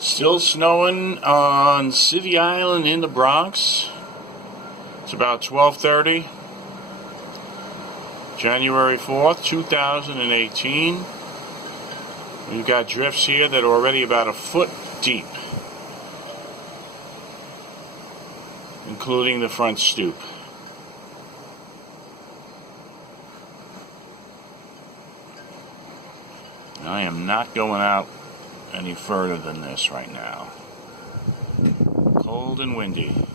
Still snowing on City Island in the Bronx. It's about 12:30, January 4th, 2018. We've got drifts here that are already about a foot deep, including the front stoop. I am not going out any further than this right now. Cold and windy.